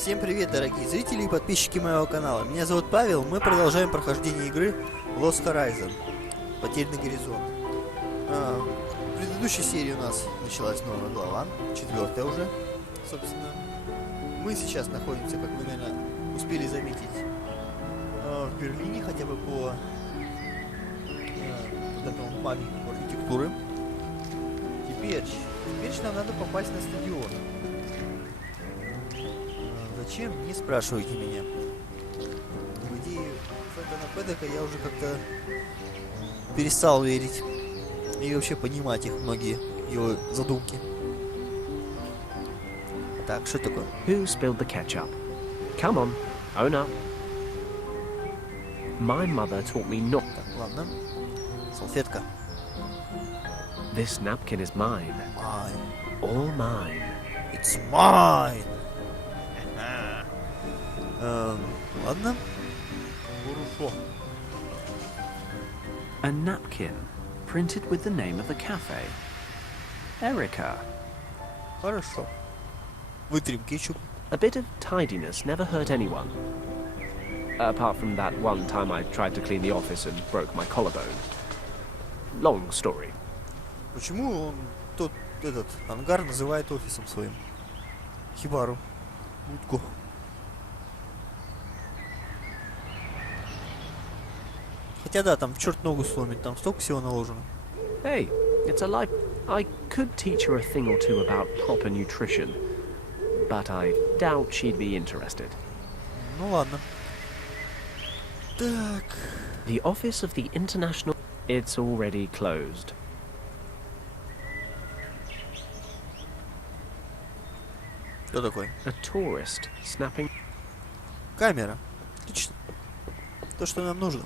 Всем привет, дорогие зрители и подписчики моего канала. Меня зовут Павел, мы продолжаем прохождение игры Lost Horizon. Потерянный горизонт. В предыдущей серии у нас началась новая глава, 4-я уже, собственно. Мы сейчас находимся, как вы, наверное, успели заметить, в Берлине, хотя бы по вот этому памятнику архитектуры. Теперь нам надо попасть на стадион. Зачем? Не спрашивайте меня. В идею Фэнтона Пэддока я уже как-то перестал верить. И вообще понимать их многие его задумки. Так, что такое? Who spilled the ketchup? Come on, own up. My mother taught me not. Так, ладно. Салфетка. This napkin is mine. Mine. All mine. It's mine. Ладно. Хорошо. A napkin printed with the name of the cafe. Erica. Хорошо. Вытрем кетчуп. A bit of tidiness never hurt anyone. Apart from that one time I tried to clean the office and broke my collarbone. Long story. Почему он этот ангар называет офисом своим? Хибару. Утку. Хотя да, там в черт ногу сломит, там столько всего наложено. Hey, it's a life. I could teach her a thing or two about proper nutrition, but I doubt she'd be interested. Ну ладно. Так. The office of the International... It's already closed. Кто такой? A tourist snapping... Камера. Отлично. То, что нам нужно.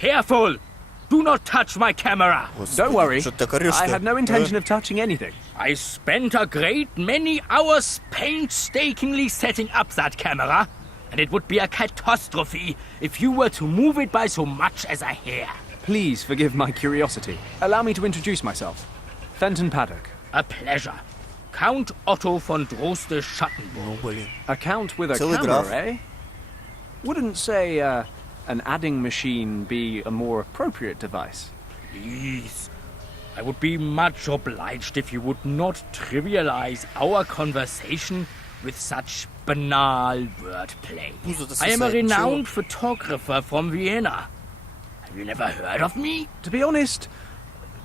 Careful! Do not touch my camera! Господи, Don't worry. что ты так орешь-то? I had no intention of touching anything. I spent a great many hours painstakingly setting up that camera, and it would be a catastrophe if you were to move it by so much as a hair. Please forgive my curiosity. Allow me to introduce myself. Fenton Paddock. A pleasure. Count Otto von Droste-Schattenburg. Ну, блин. A count with a Целый camera, граф. eh? Wouldn't say an adding machine be a more appropriate device? Please. I would be much obliged if you would not trivialize our conversation with such banal wordplay. I am a renowned photographer from Vienna. Have you never heard of me? To be honest,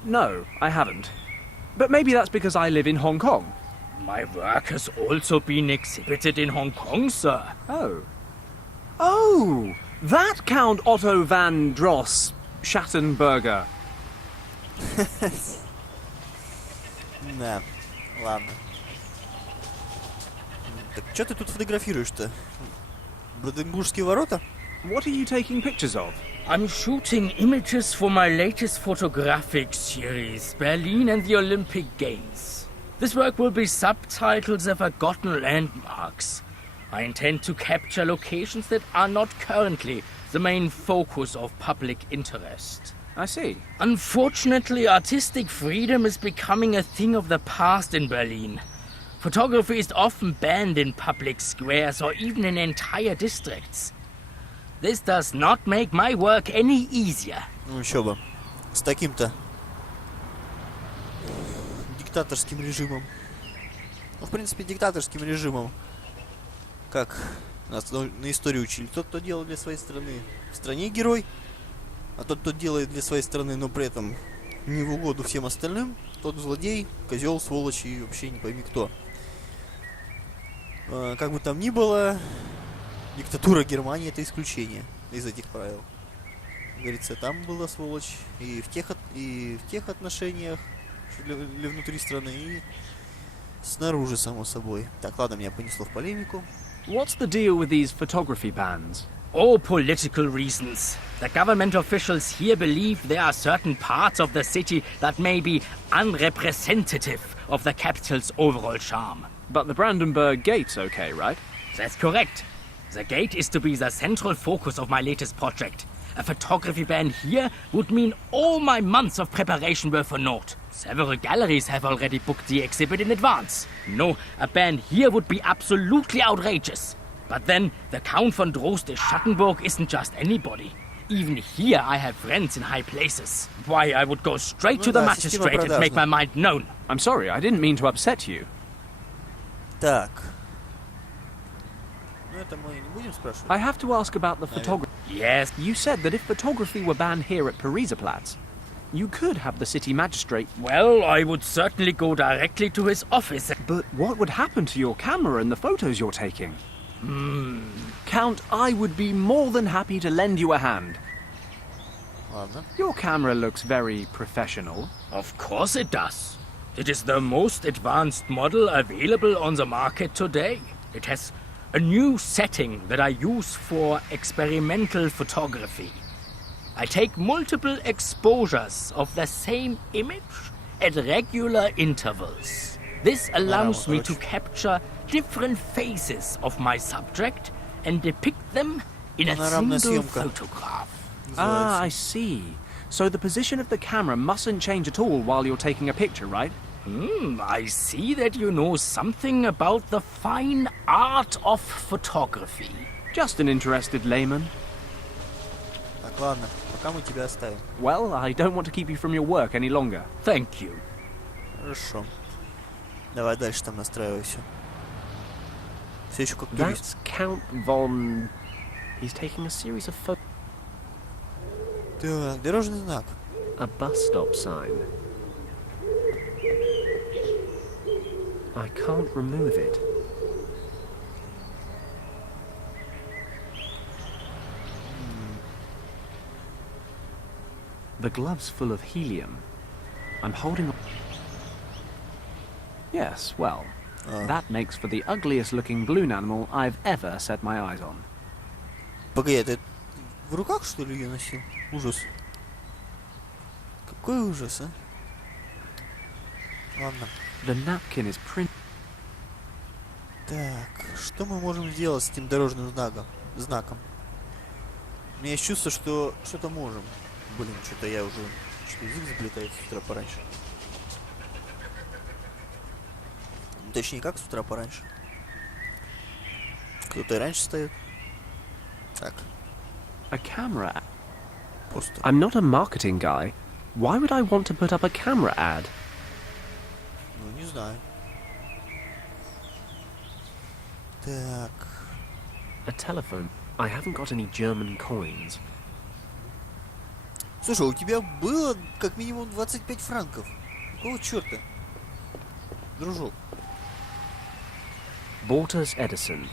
no, I haven't. But maybe that's because I live in Hong Kong. My work has also been exhibited in Hong Kong, sir. Oh. Oh! That Count Otto van Dross Schattenberger. Да, ладно. Так что ты тут фотографируешь-то? Бранденбургские ворота? What are you taking pictures of? I'm shooting images for my latest photographic series, Berlin and the Olympic Games. This work will be subtitled The Forgotten Landmarks. I intend to capture locations that are not currently the main focus of public interest. I see. Unfortunately, artistic freedom is becoming a thing of the past in Berlin. Photography is often banned in public squares or even in entire districts. This does not make my work any easier. Ну еще бы. С таким-то диктаторским режимом. Ну, в принципе, диктаторским режимом. Как нас на истории учили. Тот, кто делает для своей страны, в стране герой. А тот, кто делает для своей страны, но при этом не в угоду всем остальным, тот злодей, козел, сволочь и вообще не пойми кто. Как бы там ни было, диктатура Германии — это исключение из этих правил. Как говорится, там была сволочь и в тех отношениях, для внутри страны, и снаружи, само собой. Так, ладно, меня понесло в полемику. What's the deal with these photography bans? All political reasons. The government officials here believe there are certain parts of the city that may be unrepresentative of the capital's overall charm. But the Brandenburg Gate's okay, right? That's correct. The gate is to be the central focus of my latest project. A photography ban here would mean all my months of preparation were for naught. Several galleries have already booked the exhibit in advance. No, a ban here would be absolutely outrageous. But then, the Count von Droste-Schattenburg isn't just anybody. Even here I have friends in high places. Why, I would go straight to the magistrate and make my mind known. I'm sorry, I didn't mean to upset you. Так. Ну это мы не будем спрашивать. I have to ask about the photography. Yes. You said that if photography were banned here at Pariserplatz, you could have the city magistrate. Well, I would certainly go directly to his office. But what would happen to your camera and the photos you're taking? Count, I would be more than happy to lend you a hand. Ладно. Your camera looks very professional. Of course it does. It is the most advanced model available on the market today. It has a new setting that I use for experimental photography. I take multiple exposures of the same image at regular intervals. This allows me to capture different phases of my subject and depict them in a single photograph. Ah, I see. So the position of the camera mustn't change at all while you're taking a picture, right? I see that you know something about the fine art of photography. Just an interested layman. Так, ладно, пока мы тебя оставим. Well, I don't want to keep you from your work any longer. Thank you. Хорошо. Давай дальше там настраивайся. Все еще как That's турист. Count von... He's taking a series of photos. Так, дорожный знак. A bus stop sign. I can't remove it. The glove's full of helium. I'm holding... Yes, well, that makes for the ugliest looking balloon animal I've ever set my eyes on. Погоди, это в руках, что ли, ее носил? Ужас. Какой ужас, а? Ладно. The napkin is print... Так, что мы можем сделать с этим дорожным знаком? У меня есть чувство, что что-то можем. Блин, что-то я уже... Что язык заплетается с утра пораньше. Точнее, как с утра пораньше. Кто-то и раньше встает. Так. A camera. Просто. I'm not a marketing guy. Why would I want to put up a camera ad? Ну, не знаю. Так. A telephone. I haven't got any German coins. Слушай, у тебя было как минимум 25 франков. Какого черта? Дружок. Bortas Edison.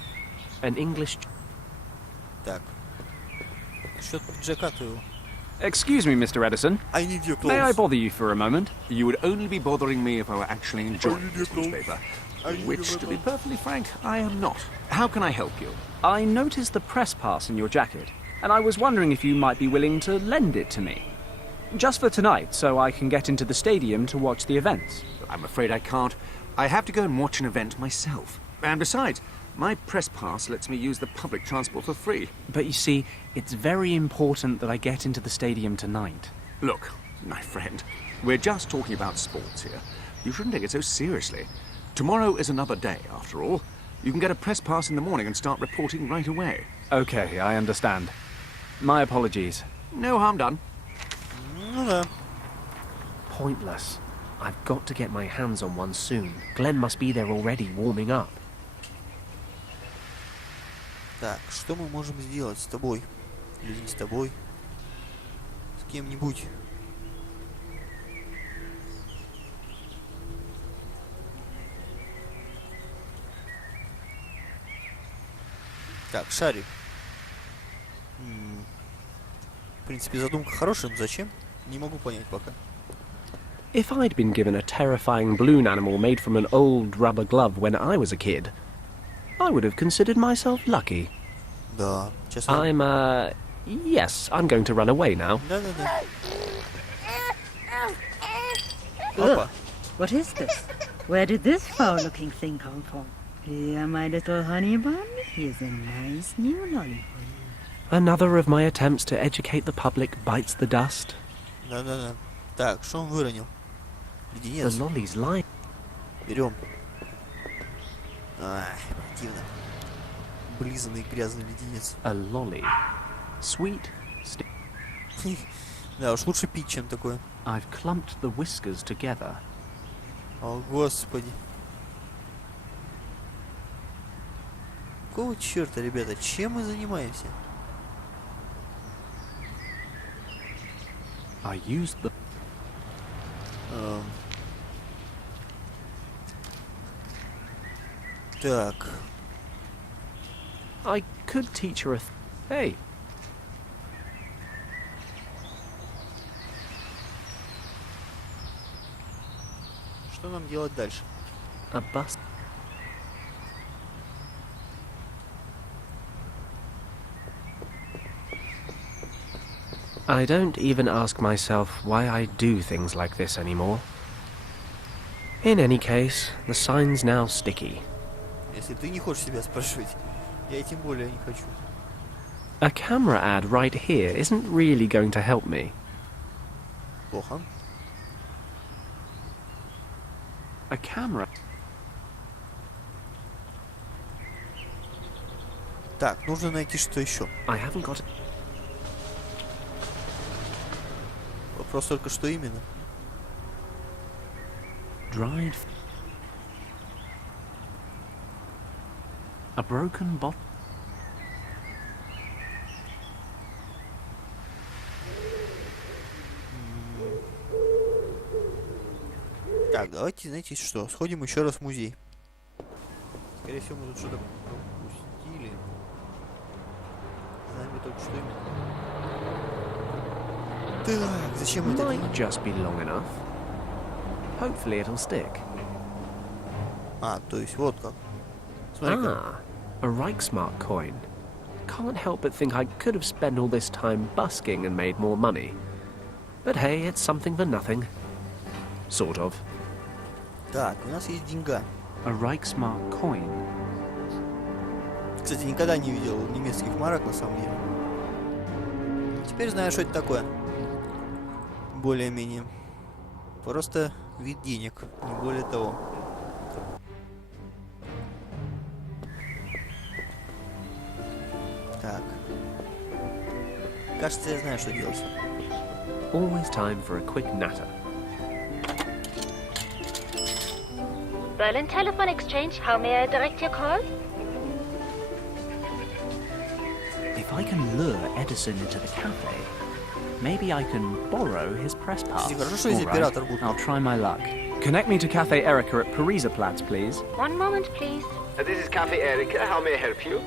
An English... Так. Счет Джека твоего. Excuse me, Mr. Edison. I need your clothes. May I bother you for a moment? You would only be bothering me if I were actually enjoying this newspaper. Which, to be perfectly frank, I am not. How can I help you? I noticed the press pass in your jacket, and I was wondering if you might be willing to lend it to me. Just for tonight, so I can get into the stadium to watch the events. I'm afraid I can't. I have to go and watch an event myself. And besides, my press pass lets me use the public transport for free. But you see, it's very important that I get into the stadium tonight. Look, my friend, we're just talking about sports here. You shouldn't take it so seriously. Tomorrow is another day, after all. You can get a press pass in the morning and start reporting right away. Okay, I understand. My apologies. No harm done. Ну да. Pointless. I've got to get my hands on one soon. Glenn must be there already, warming up. Так, что мы можем сделать с тобой? Или не с тобой? С кем-нибудь? Так, шарик. В принципе, задумка хорошая, но зачем? Не могу понять пока. If I'd been given a terrifying balloon animal made from an old rubber glove when I was a kid, I would have considered myself lucky. Да, честно. Yes, I'm going to run away now. Да-да-да. Опа. What is this? Where did this foul-looking thing come from? Here, my little honey bun. Here's a nice new lolly for you. Another of my attempts to educate the public bites the dust. Да-да-да. Так, что он выронил? The Леденец. lolly's lying. Берем. Ай, противно. Близанный грязный леденец. A lolly. Sweet. Да, уж лучше пить, чем такое. I've clumped the whiskers together. О, господи. Какого черта, ребята? Чем мы занимаемся? I used the... Так. I could teach her a... Hey. Что нам делать дальше? A bus... I don't even ask myself why I do things like this anymore. In any case, the sign's now sticky. Если ты не хочешь себя спрашивать, я и тем более не хочу. A camera ad right here isn't really going to help me. Плохо. A camera... Так, нужно найти что еще. I haven't got... Вопрос только, что именно. Dried... A broken bottle... Так, давайте, знаете что, сходим еще раз в музей. Скорее всего, мы тут что-то пропустили. Знаем ли только что именно. Так, зачем мы это Might делаем? just be long enough. Hopefully it'll stick. А, то есть вот как. Смотри-ка. Ah, a Reichsmark coin. Can't help but think I could have spent all this time busking and made more money. But hey, it's something for nothing. Sort of. Так, у нас есть деньга. A Reichsmark coin. Кстати, никогда не видел немецких марок, на самом деле. Теперь знаю, что это такое. Более-менее. Просто вид денег, не более того. Так. Кажется, я знаю, что делать. Always time for a quick natter. Berlin Telephone Exchange, how may I direct your call? If I can lure Edison into the cafe, maybe I can borrow his press pass. Кстати, хорошо, что здесь All right, оператор будет. I'll try my luck. Connect me to Cafe Erica at Pariserplatz, please. One moment, please. This is Cafe Erica. How may I help you?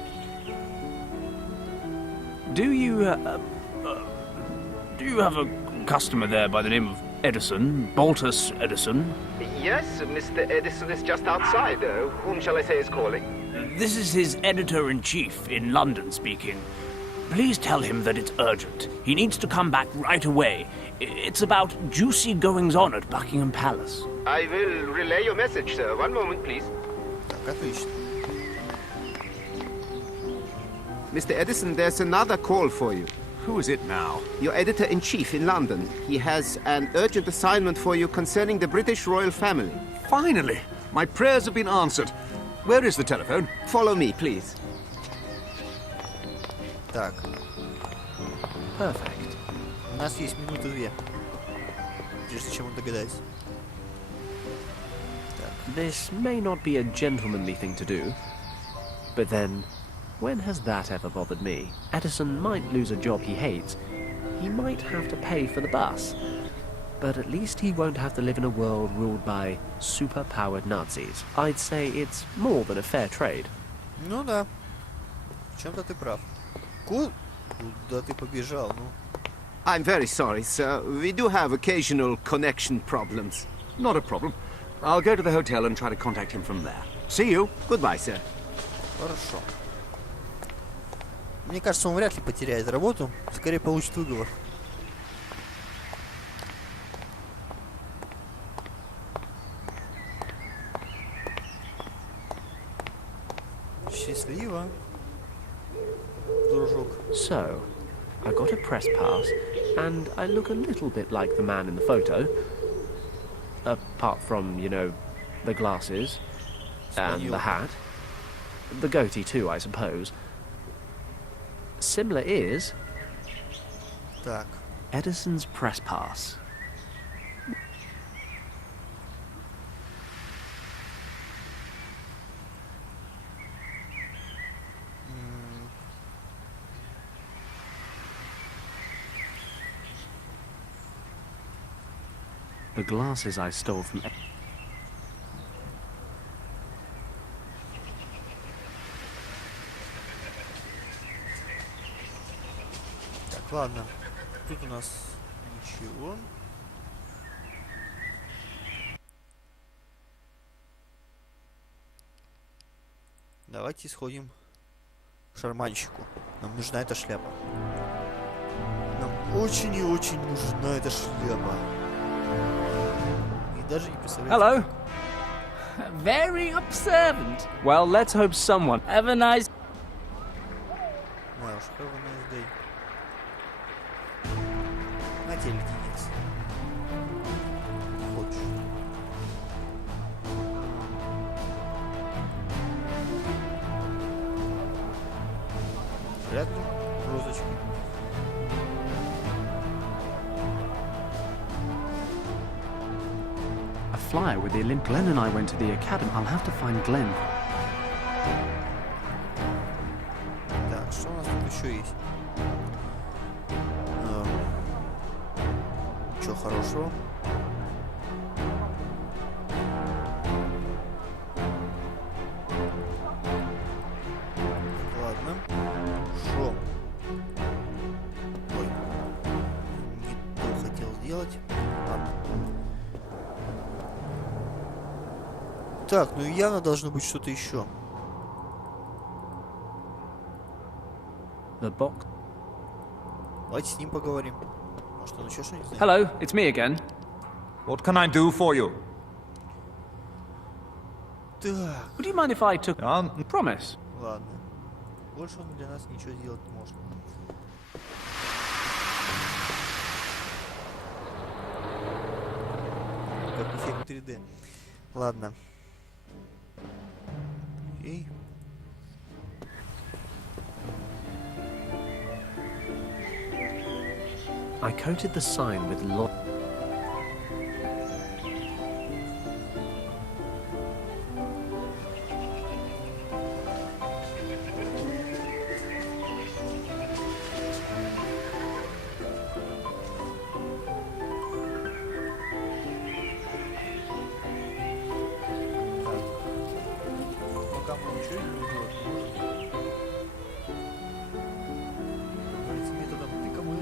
Do you have a customer there by the name of Edison, Baltus Edison? Yes, Mr. Edison is just outside. Whom shall I say is calling? This is his editor-in-chief in London speaking. Please tell him that it's urgent. He needs to come back right away. It's about juicy goings-on at Buckingham Palace. I will relay your message, sir. One moment, please. Так, отлично. Mr. Edison, there's another call for you. Who is it now? Your editor-in-chief in London. He has an urgent assignment for you concerning the British royal family. Finally! My prayers have been answered. Where is the telephone? Follow me, please. Так, Perfect. у нас есть минуты-две. Прежде чем он догадается. This may not be a gentlemanly thing to do, but then, when has that ever bothered me? Edison might lose a job he hates. He might have to pay for the bus. But at least he won't have to live in a world ruled by super-powered Nazis. I'd say it's more than a fair trade. Ну да. В чем-то ты прав. Куда ты побежал, ну? I'm very sorry, sir. We do have occasional connection problems. Not a problem. I'll go to the hotel and try to contact him from there. See you. Goodbye, sir. Хорошо. Мне кажется, он вряд ли потеряет работу. Скорее получит выговор. Счастливо. дружок. So, I got a press pass, and I look a little bit like the man in the photo. Apart from, you know, the glasses and the hat. The goatee too, I suppose. Similar is Так. Edison's press pass. The glasses I stole from... Так, ладно. Тут у нас ничего. Давайте сходим к шарманщику. Нам нужна эта шляпа. Нам очень и очень нужна эта шляпа. И даже не представляете. Hello. Very observant. Well, let's hope someone... Have a nice... Да уж, have a nice day. На тебе леденец. Хочешь. Вряд ли. Розочки. A flyer with the Olymp... Glenn and I went to the academy. I'll have to find Glenn. Так, что у нас тут еще есть? Ничего хорошего. Ладно. Шо? Ой. Не то хотел сделать. Ладно. Так, ну явно должно быть что-то еще. The box... Давайте с ним поговорим. Может, он еще что-нибудь знает? Hello, it's me again. What can I do for you? Так, Would you mind if I took... Yeah, Promise. ладно. Больше он для нас ничего сделать не может. Как эффект 3D. Ладно. Окей. I coated the sign with Пока мы ничего не делать не можем. Как говорится, методом тыка мы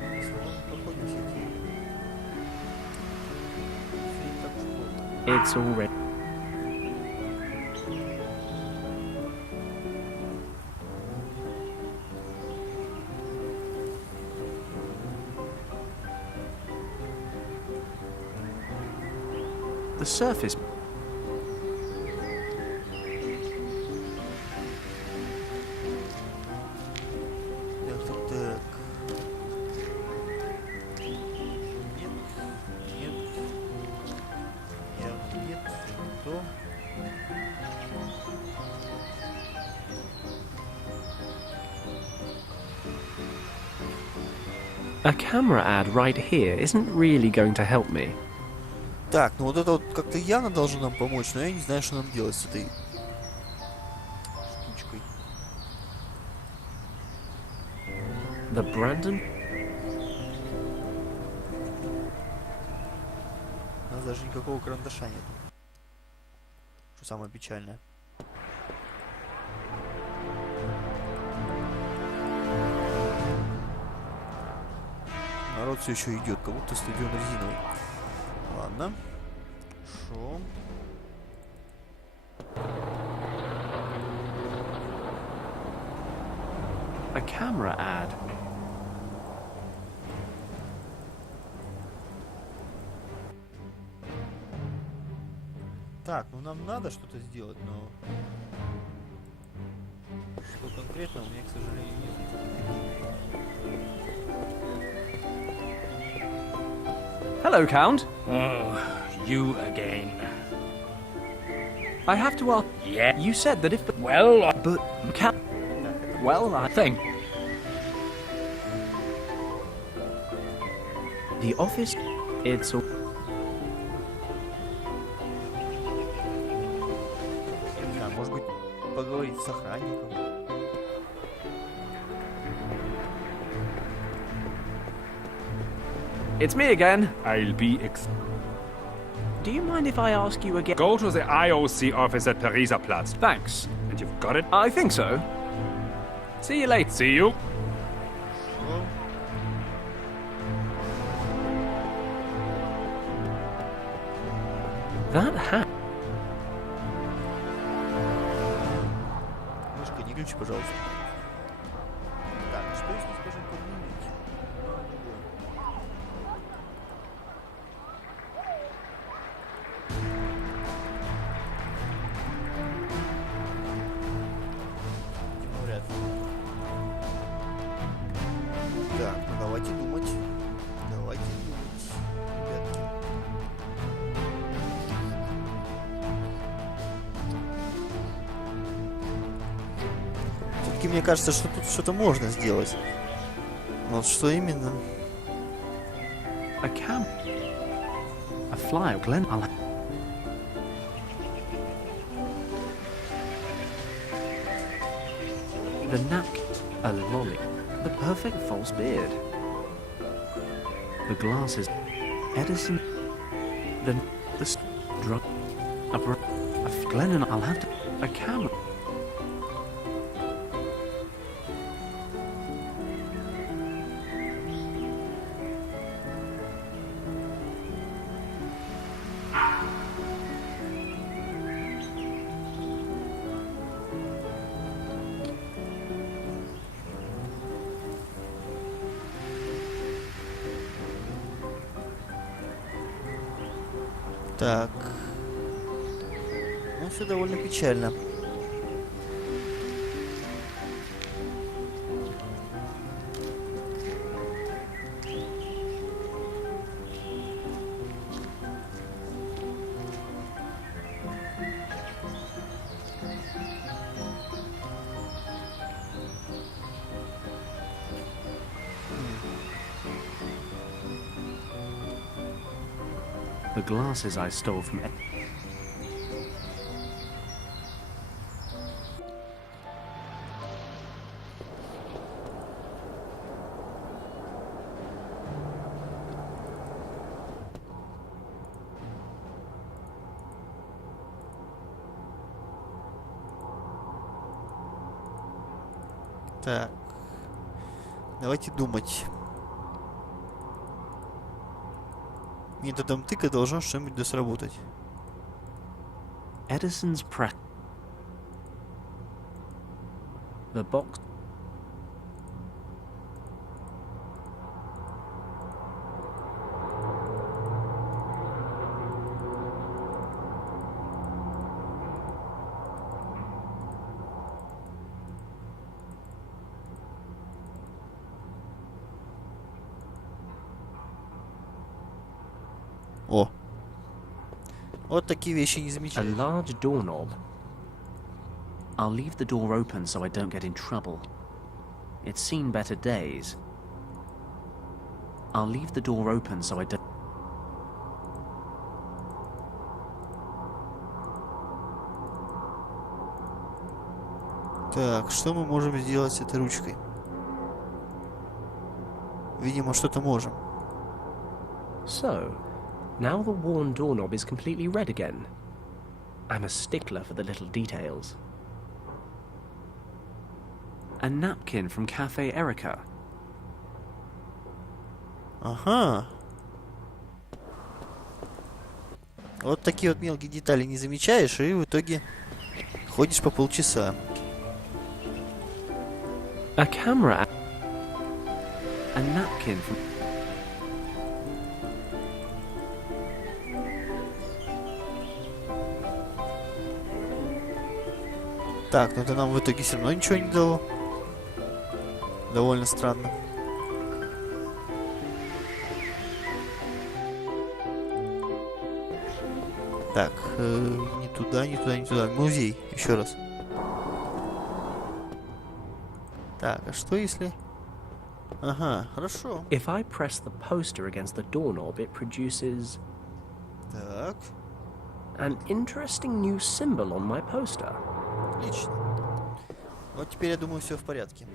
в основном проходим все эти игры. Все не так уж плохо. It's already... The surface... Так. Нет. Нет. Явно нет. Что не то. A camera ad right here isn't really going to help me. Так, ну вот это вот как-то явно должно нам помочь, но я не знаю, что нам делать с этой штучкой. The Brandon... У нас даже никакого карандаша нет. Что самое печальное. Народ все еще идет, как будто стадион резиновый. Ладно. Шо? A camera ad. Так, ну нам надо что-то сделать, но... Что конкретно у меня, к сожалению, нет. Hello, Count. Oh, you again. I have to ask. Yeah. You said that if. Well, But. Well, I. thank. The office. It's a. Да, может быть, поговорить с охранником. It's me again. I'll be Do you mind if I ask you again? Go to the IOC office at Pariser Platz. Thanks. And you've got it? I think so. See you later. See you. That hat. Мышка, не ключи, пожалуйста. Так, что если скажем подменить? Видимо, вряд ли. Так, ну давайте думать. Давайте думать, ребятки. Все-таки мне кажется, что тут что-то можно сделать. Вот что именно? A cam. A fly, Glenn. I'll. The napkin. A lolly. The perfect false beard. The glasses. Edison. The drug. A Glennon. I'll have to. A camera. Так. Ну, все довольно печально. The glasses I stole from. Так. Давайте думать. Методом тыка должно что-нибудь да сработать. Edison's press. The box. О. Вот такие вещи не A замечаю. large doorknob. I'll leave the door open so I don't get in trouble. It's seen better days. I'll leave the door open so I don't. Так, что мы можем сделать с этой ручкой? Видимо, что-то можем. So, now the worn doorknob is completely red again. I'm a stickler for the little details. A napkin from Cafe Erica. Ага. Вот такие вот мелкие детали не замечаешь, и в итоге ходишь по полчаса. A camera. A napkin from. Так, но это нам в итоге все равно ничего не дало. Довольно странно. Так, не туда, не туда, не туда. Музей, еще раз. Так, а что если... Ага, хорошо. If I press the poster against the doorknob, it produces Так, an interesting new symbol on my poster. отлично. Вот теперь, я думаю, все в порядке.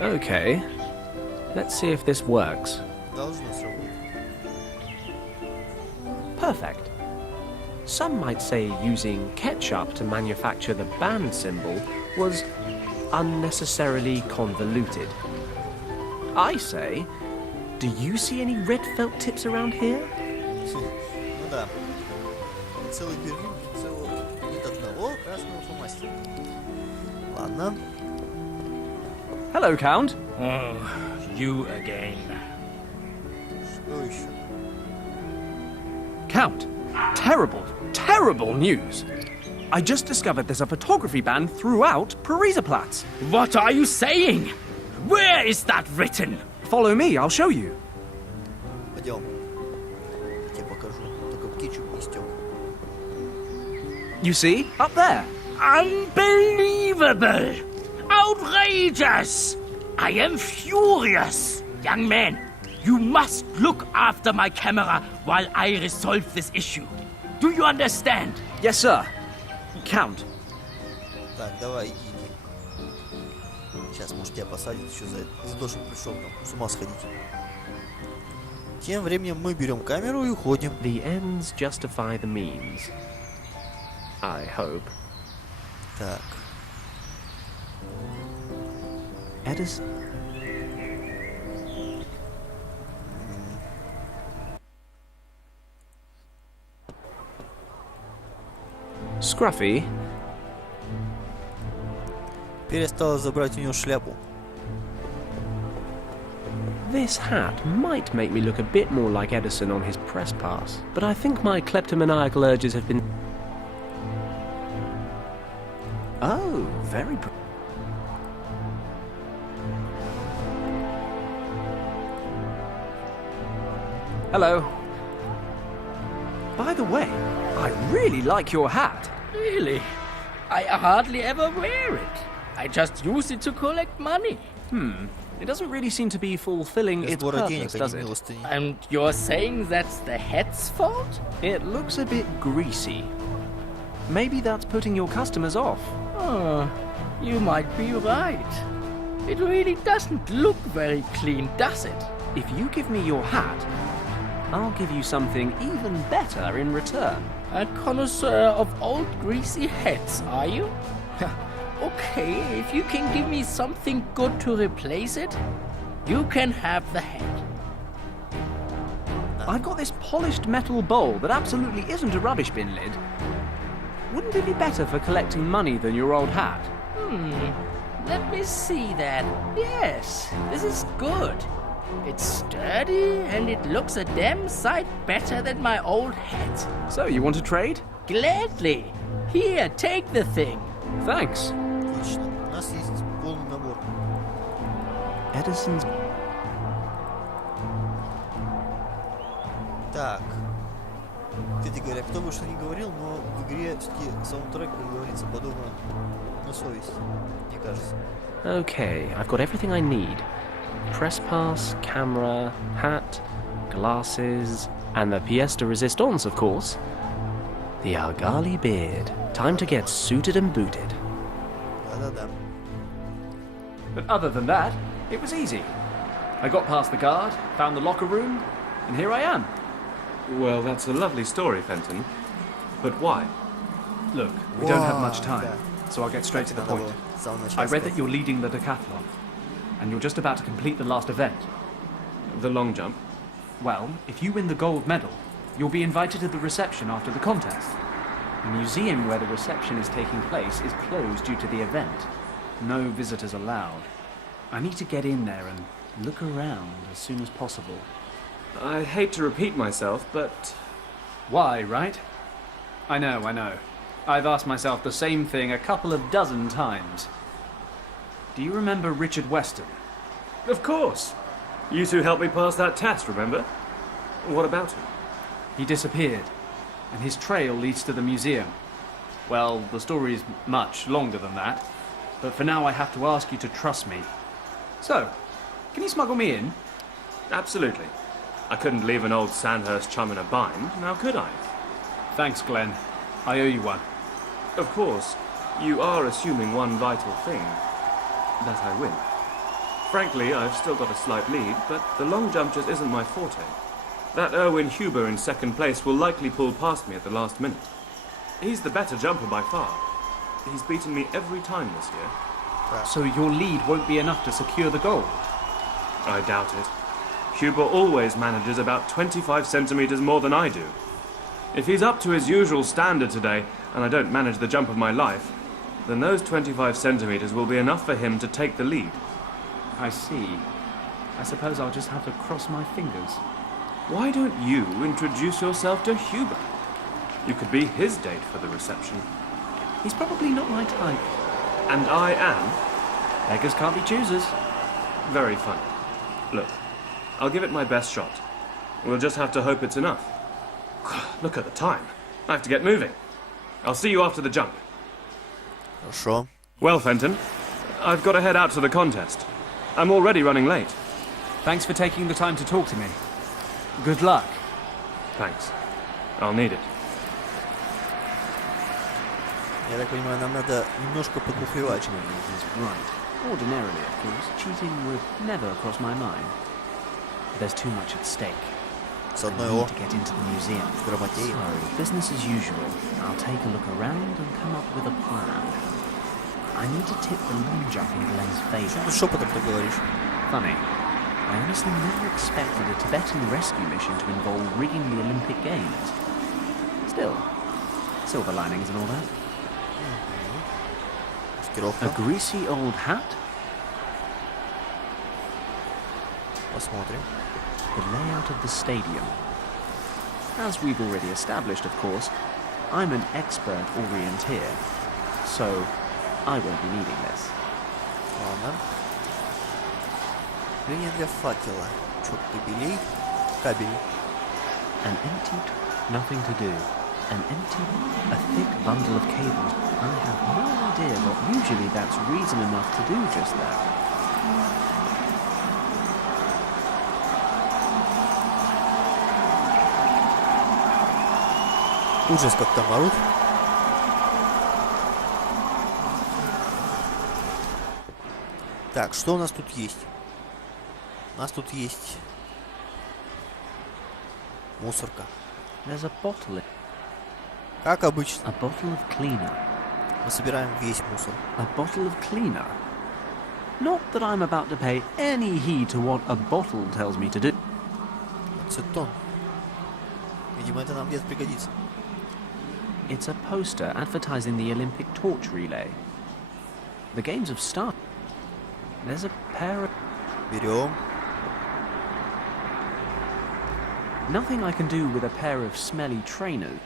Okay, let's see if this works. Должно сработать. Perfect. Some might say using ketchup to manufacture the band symbol was unnecessarily convoluted. I say, do you see any red felt tips around here? Ну да. Целый Берлин, целого нет одного красного фломастера. Ладно. Hello, Count. Oh, you again. Что еще? Count, terrible news. I just discovered there's a photography ban throughout Pariserplatz. What are you saying? Where is that written? Follow me, I'll show you. Пойдем. Я тебе покажу. Только кетчуп не стек. You see? Up there. Unbelievable! Outrageous! I am furious! Young man, you must look after my camera while I resolve this issue. Do you understand? Yes, sir. Count. Так, давай, иди. Сейчас, может, тебя посадят еще за то, что пришел там с ума сходить. Тем временем мы берем камеру и уходим. The ends justify the means. I hope. Так. Edison? Scruffy? Теперь осталось забрать у него шляпу. This hat might make me look a bit more like Edison on his press pass, but I think my kleptomaniacal urges have been... Oh, very... Hello. By the way, I really like your hat. Really? I hardly ever wear it. I just use it to collect money. It doesn't really seem to be fulfilling its Сбора денег, purpose, а does не it? милостыни. And you're saying that's the hat's fault? It looks a bit greasy. Maybe that's putting your customers off. Oh, you might be right. It really doesn't look very clean, does it? If you give me your hat, I'll give you something even better in return. A connoisseur of old greasy hats, are you? Okay, if you can give me something good to replace it, you can have the hat. I've got this polished metal bowl that absolutely isn't a rubbish bin lid. Wouldn't it be better for collecting money than your old hat? Let me see that. Yes, this is good. It's sturdy and it looks a damn sight better than my old hat. So, you want to trade? Gladly. Here, take the thing. Thanks. Отлично. У нас есть полный набор. Edison's... Так. Кстати говоря, кто бы что ни говорил, но в игре все-таки саундтрек, как говорится, подобно на совесть, мне кажется. Okay, I've got everything I need. Press pass, camera, hat, glasses, and the pièce de résistance, of course. The Argali beard. Time to get suited and booted. Да-да-да. But other than that, it was easy. I got past the guard, found the locker room, and here I am. Well, that's a lovely story, Fenton. But why? Look, we don't have Wow, much time, да. so I'll get straight to the Надо point. было с самого начала I read that сказать. you're leading the decathlon, and you're just about to complete the last event. The long jump? Well, if you win the gold medal, you'll be invited to the reception after the contest. The museum where the reception is taking place is closed due to the event. No visitors allowed. I need to get in there and look around as soon as possible. I hate to repeat myself, but... Why, right? I know. I've asked myself the same thing a couple of dozen times. Do you remember Richard Weston? Of course. You two helped me pass that test, remember? What about him? He disappeared, and his trail leads to the museum. Well, the story's much longer than that, but for now I have to ask you to trust me. So, can you smuggle me in? Absolutely. I couldn't leave an old Sandhurst chum in a bind, now could I? Thanks, Glenn. I owe you one. Of course, you are assuming one vital thing. That I win. Frankly, I've still got a slight lead, but the long jump just isn't my forte. That Erwin Huber in second place will likely pull past me at the last minute. He's the better jumper by far. He's beaten me every time this year. So your lead won't be enough to secure the gold? I doubt it. Huber always manages about 25 centimetres more than I do. If he's up to his usual standard today, and I don't manage the jump of my life, then those 25 centimetres will be enough for him to take the lead. I see. I suppose I'll just have to cross my fingers. Why don't you introduce yourself to Huber? You could be his date for the reception. He's probably not my type. And I am. Beggars can't be choosers. Very funny. Look, I'll give it my best shot. We'll just have to hope it's enough. Look at the time. I have to get moving. I'll see you after the jump. Хорошо. Well, Fenton, I've got to head out to the contest. I'm already running late. Thanks for taking the time to talk to me. Good luck. Thanks. I'll need it. Я так понимаю, нам надо немножко покуфевать. Right. Ordinarily, of course, cheating would never cross my mind. But there's too much at stake. С I одной need О. to get into the museum. Грамотеи. So, business as usual. I'll take a look around and come up with a plan. I need to tip the long jump in Glenn's favour. Ну шепотом ты говоришь. Funny. I honestly never expected a Tibetan rescue mission to involve rigging the Olympic Games. Still, silver linings and all that. A Маскировка. greasy old hat? Посмотрим. The layout of the stadium. As we've already established, of course, I'm an expert orienteer, so I won't be needing this. Ладно. Линия для факела. Чё, кабелей? Кабель. An empty... nothing to do. A thick bundle of cables. I have no idea, but usually that's reason enough to do just that. Ужас, как там орут. Так, что у нас тут есть? У нас тут есть мусорка. There's a bottle... Как обычно. A bottle of cleaner. Мы собираем весь мусор. A bottle of cleaner? Not that I'm about to pay any heed to what a bottle tells me to do. Ацетон. Видимо, это нам где-то пригодится. It's a poster advertising the Olympic torch relay. The games have started. There's a pair of... Берем. Nothing I can do with a pair of smelly trainers.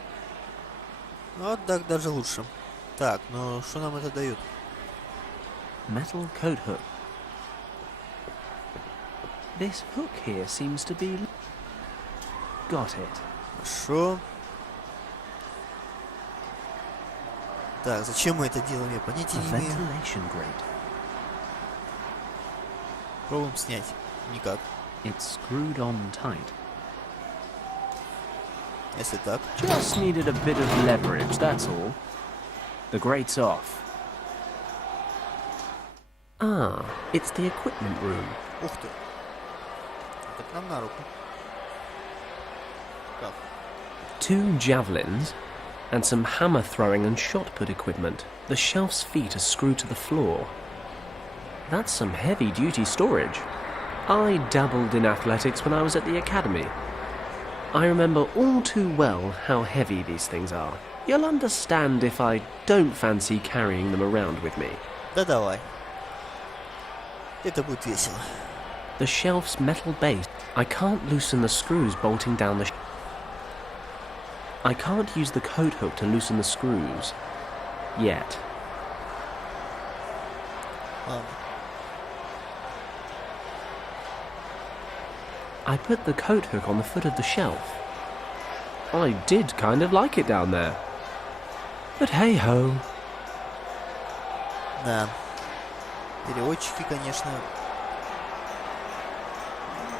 Ну, вот так даже лучше. Так, ну что нам это дает? Metal coat hook. This hook here seems to be... Got it. Хорошо. Так, зачем мы это делаем? Я понятия A не имею. ventilation grate. Пробуем снять. Никак. It's screwed on tight. Если так. Just needed a bit of leverage, that's all. The grate's off. Ah, it's the equipment room. Ух ты. Так нам на руку. Как? 2 javelins and some hammer throwing and shot put equipment. The shelf's feet are screwed to the floor. That's some heavy duty storage. I dabbled in athletics when I was at the academy. I remember all too well how heavy these things are. You'll understand if I don't fancy carrying them around with me. Да давай. Это будет весело. The shelf's metal base. I can't loosen the screws bolting down the... I can't use the coat hook to loosen the screws. Yet. I put the coat hook on the foot of the shelf. I did kind of like it down there. But hey-ho. Да. Переводчики, конечно...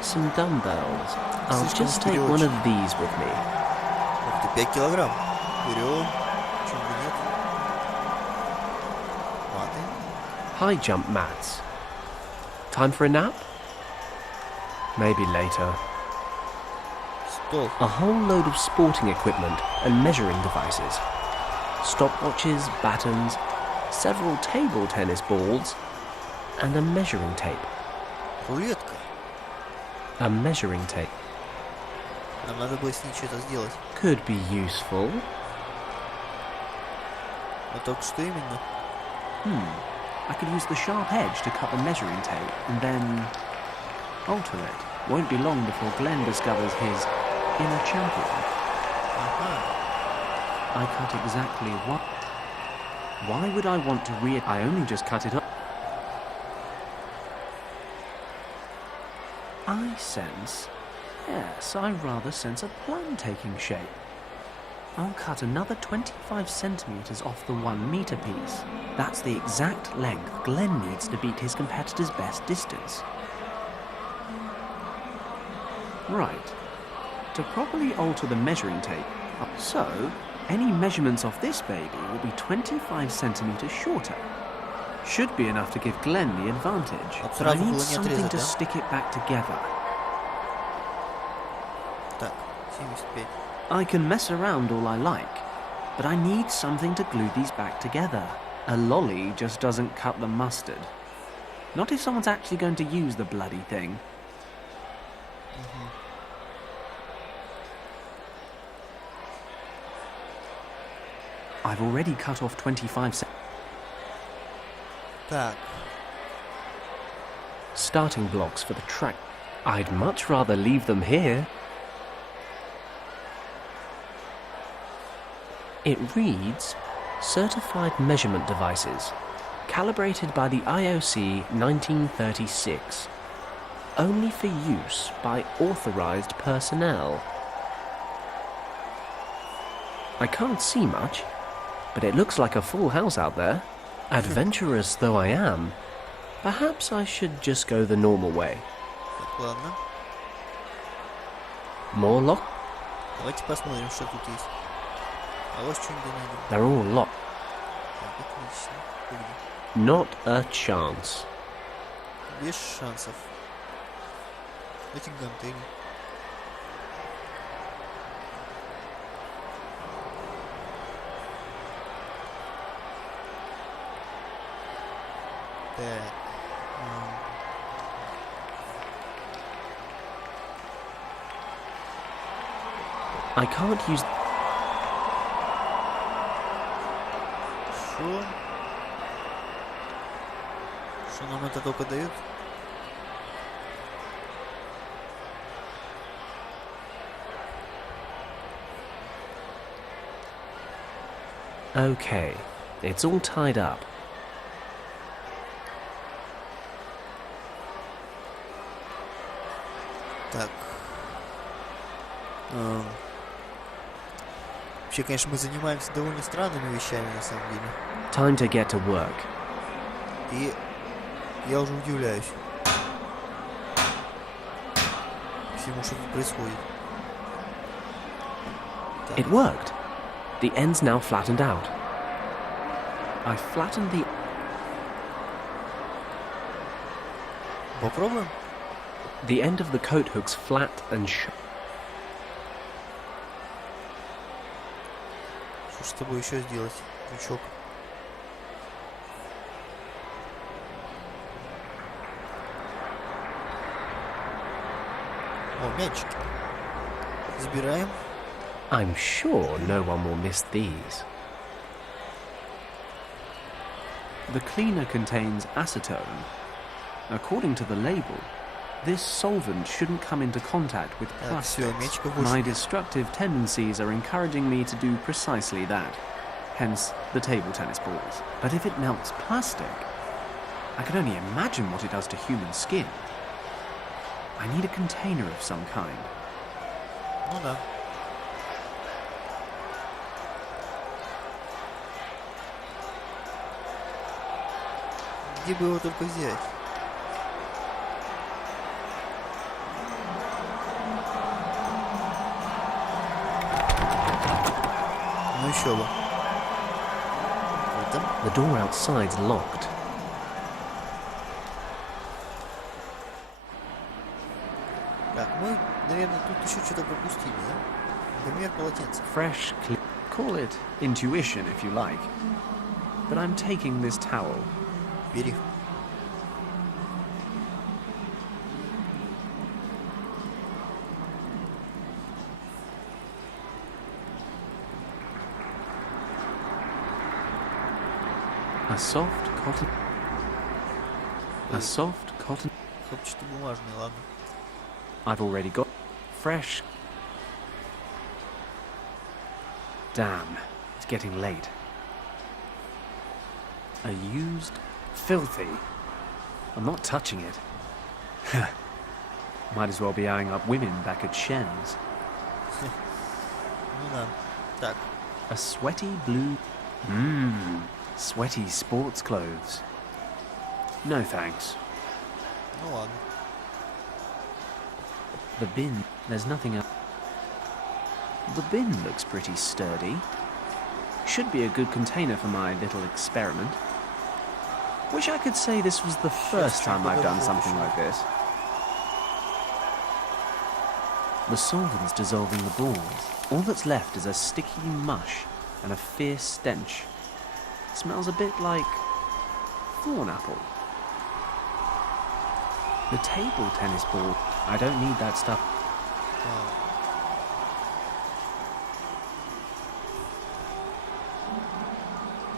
Some dumbbells. I'll just take one of these with me. Ух ты, 5 килограмм. Берем. Почему бы нет? Маты. High jump mats. Time for a nap? Maybe later. Стол. A whole load of sporting equipment and measuring devices. Stopwatches, batons, several table tennis balls, and a measuring tape. Рулетка. A measuring tape. Нам надо было с ней что-то сделать. Could be useful. Но только что именно. I could use the sharp edge to cut the measuring tape and then alter it. Won't be long before Glenn discovers his inner champion. I cut exactly what... Why would I want to I only just cut it up. I sense... Yes, I rather sense a plan taking shape. I'll cut another 25 centimeters off the 1 meter piece. That's the exact length Glenn needs to beat his competitor's best distance. Right. To properly alter the measuring tape, so any measurements of this baby will be 25 centimeters shorter. Should be enough to give Glenn the advantage. But I need something to stick it back together. Так, 75. I can mess around all I like, but I need something to glue these back together. A lolly just doesn't cut the mustard. Not if someone's actually going to use the bloody thing. I've already cut off 25 centimeters. Так. Starting blocks for the track. I'd much rather leave them here. It reads, Certified Measurement Devices, calibrated by the IOC 1936, only for use by authorized personnel. I can't see much, but it looks like a full house out there. Adventurous though I am, perhaps I should just go the normal way. Так, ладно. More lock? Давайте посмотрим, что тут есть. А вот что-нибудь найдем. They're all locked. Так, отлично. Погнали. Not a chance. Без шансов. Эти гантели. Так. I can't use... Что? Что нам это только дает? Okay, it's all tied up. Так. Вообще, конечно, мы занимаемся довольно странными вещами, на самом деле. Time to get to work. И я уже удивляюсь всему, что тут происходит. Так. It worked. The end's now flattened out. I flattened the... Попробуем? The end of the coat hook's flat and Что с тобой еще сделать, крючок? О, мячики. Забираем. I'm sure no one will miss these. The cleaner contains acetone. According to the label, This solvent shouldn't come into contact with Так, все, plastics. мячиков My больше нет. destructive tendencies are encouraging me to do precisely that. Hence, the table tennis balls. But if it melts plastic, I can only imagine what it does to human skin. I need a container of some kind. Ну да. Где бы его только взять? Ну еще бы. Вот там. The door outside's locked. Так, мы, наверное, тут еще что-то пропустили, да? Например, полотенце. Fresh, call it intuition if you like. But I'm taking this towel. Бери. A soft cotton. A soft cotton. Хлопчатобумажный, ладно. I've already got fresh. Damn, it's getting late. A used, filthy. I'm not touching it. Might as well be eyeing up women back at Shen's. Ну да. Так, A sweaty blue. Sweaty sports clothes. No thanks. ну ладно. The bin, there's nothing else. The bin looks pretty sturdy. Should be a good container for my little experiment. Wish I could say this was the first time I've done something like this. The solvent's dissolving the balls. All that's left is a sticky mush and a fierce stench. Smells a bit like thorn apple. The table tennis ball. I don't need that stuff.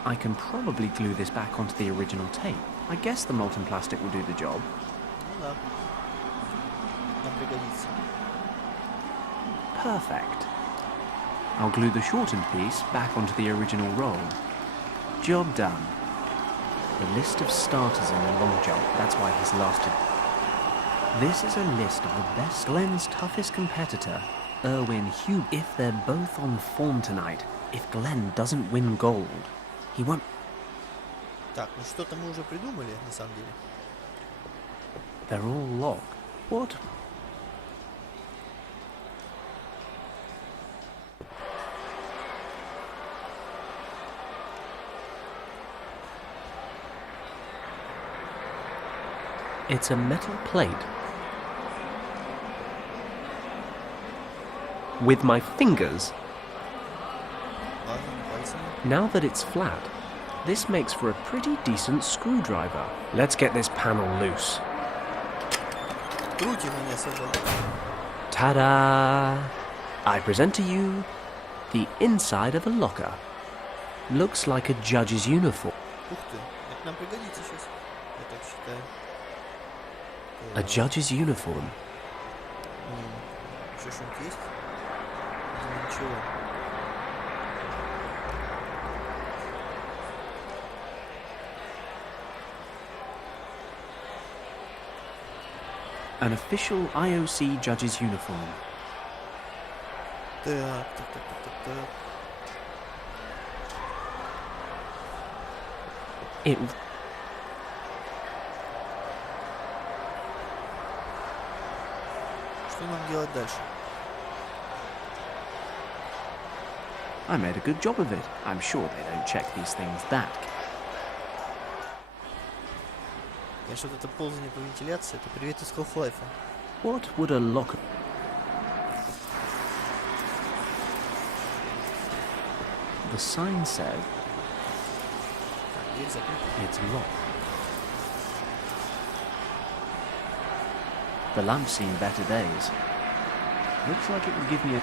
I can probably glue this back onto the original tape. I guess the molten plastic will do the job. Ну да. Нам пригодится. Perfect. I'll glue the shortened piece back onto the original roll. Job done. The list of starters in the long jump, that's why he's lasted. This is a list of the best. Glenn's toughest competitor, Erwin Hugh. If they're both on form tonight, if Glenn doesn't win gold, he won't. Так, ну что-то мы уже придумали, на самом деле. They're all locked. What? It's a metal plate. With my fingers. Ладно, пальцами. Now that it's flat, this makes for a pretty decent screwdriver. Let's get this panel loose. Крутим они особо. Ta-da! I present to you the inside of a locker. Looks like a judge's uniform. Ух ты, это нам пригодится сейчас. Я так считаю. A judge's uniform. Еще что-нибудь есть? Ничего. An official IOC judge's uniform. Так. It. Что нам делать дальше? I made a good job of it. I'm sure they don't check these things that. Конечно, вот это ползание по вентиляции, это привет из Half-Life. What would a locker? The sign said Так, дверь закрыта. it's locked. The lamp's seen better days. Looks like it would give me a.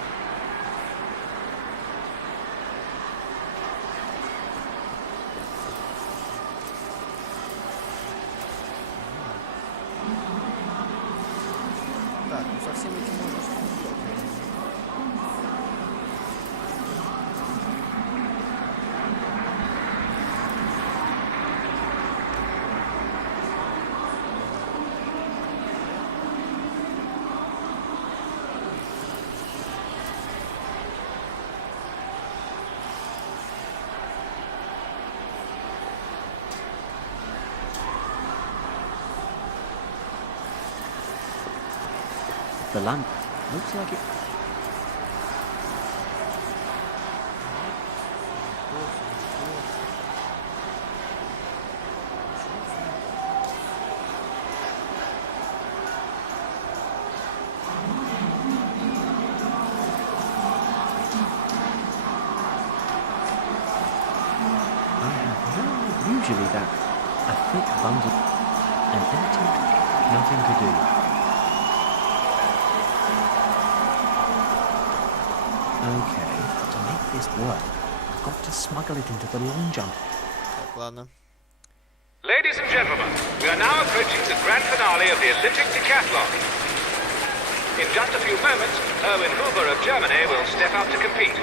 The lamp looks like it. Usually that a thick bundle and empty, nothing to do. Okay, to make this work, I've got to smuggle it into the long jump. Так, ладно. Ladies and gentlemen, we are now approaching the grand finale of the Olympic decathlon. In just a few moments, Erwin Huber of Germany will step up to compete.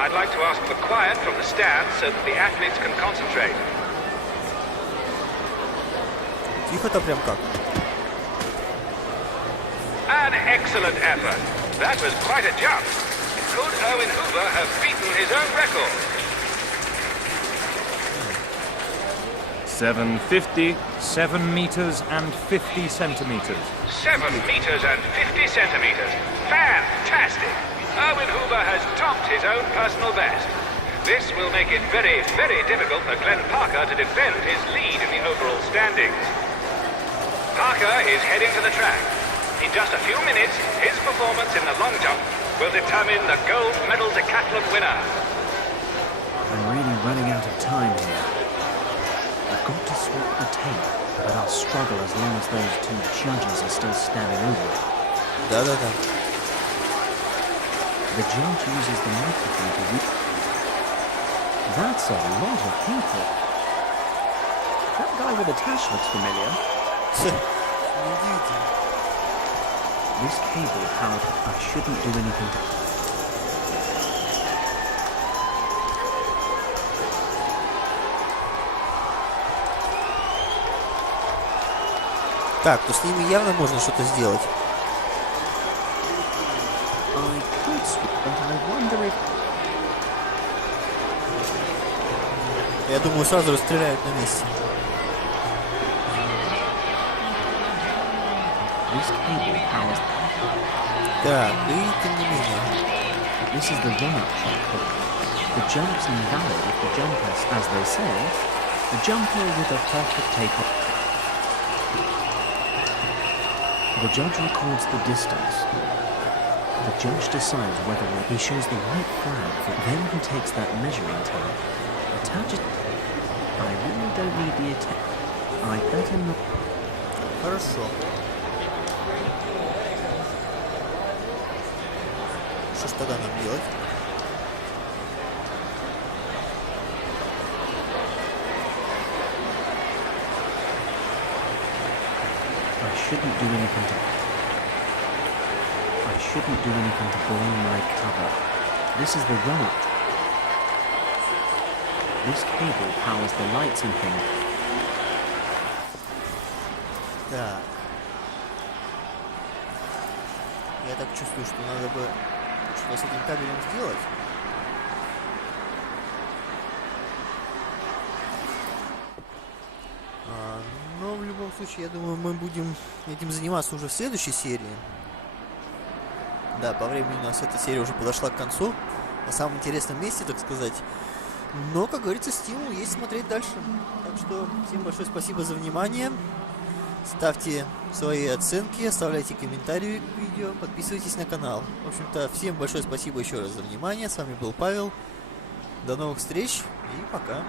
I'd like to ask for quiet from the stands so that the athletes can concentrate. Тихо-то прям как. An excellent effort. That was quite a jump. Could Erwin Huber have beaten his own record? 750, 7 meters and 50 centimeters. 7 meters and 50 centimeters. Fantastic! Erwin Huber has topped his own personal best. This will make it very, very difficult for Glenn Parker to defend his lead in the overall standings. Parker is heading to the track. In just a few minutes, his performance in the long jump will determine the gold medal decathlon winner. I'm really running out of time here. I've got to swap the tape, but I'll struggle as long as those two judges are still standing over it. Да-да-да. The judge uses the microphone to read. That's a lot of people. That guy with the tash looks familiar. Неудивительно. This cable powered. I shouldn't do anything to. Так, то с ними явно можно что-то сделать. I could switch, but I wonder if. Я думаю, сразу расстреляют на месте. This cable powers. Так, и тем не менее. This is the run-up track, but the jump's invalid if the jumper, as they say, the jumper with a perfect takeoff. The judge records the distance. The judge decides whether or he shows the right flag, then he takes that measuring tape, attaches. I really don't need the attack. I better not. Хорошо. Что ж тогда нам делать? I shouldn't do anything to blow my cover. This is the run-up. This cable powers the lights and things. Так. Я так чувствую, что надо бы что-то с этим кабелем сделать. Но в любом случае, я думаю, мы будем этим заниматься уже в следующей серии. Да, по времени у нас эта серия уже подошла к концу. На самом интересном месте, так сказать. Но, как говорится, стимул есть смотреть дальше. Так что всем большое спасибо за внимание. Ставьте свои оценки, оставляйте комментарии к видео, подписывайтесь на канал. В общем-то, всем большое спасибо еще раз за внимание. С вами был Павел. До новых встреч и пока.